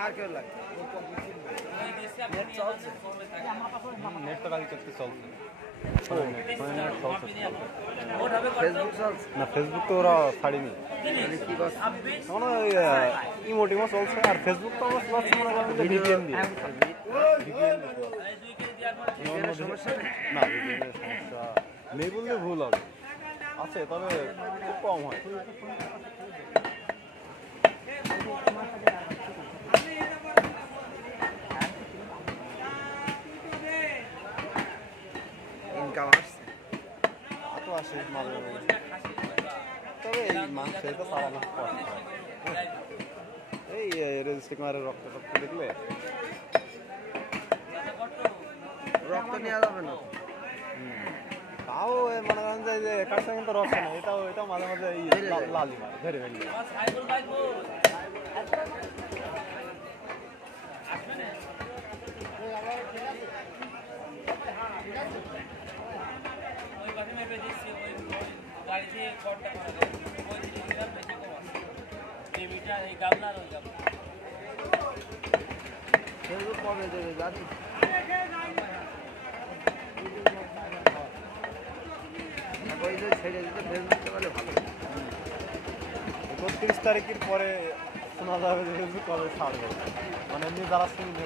আর কেউ লাগে নেট তো কাজ করতে চলছে না ফেসবুক তো ওরা ছাড়িনি ইমোটিমো চলছে আর ফেসবুক তো আমরা চলাচ্ছি মনে করেন যে ভিপিএন দিয়ে সমস্যা না ভিপিএনের সমস্যা নেই বললে ভুল হবে আছে তবে খুব কম হয় ইনকাম আসছে এত আসে মাঝে মাঝে তবে এই মাংস এটা চালানো এই রেজিস্ট্রিক মারের রক্ত টক্ত দেখলে রক্ত নেওয়া যাবে না তাও মনে করেন যে কার সঙ্গে তো রক্ত না এটাও মাঝে মাঝে লালি মারে ধরে ফেললে কবে দেবে জানি ৩০ তারিখের পরে শোনা যাবে যে কবে ছাড়বে মানে এমনি যারা শুনবে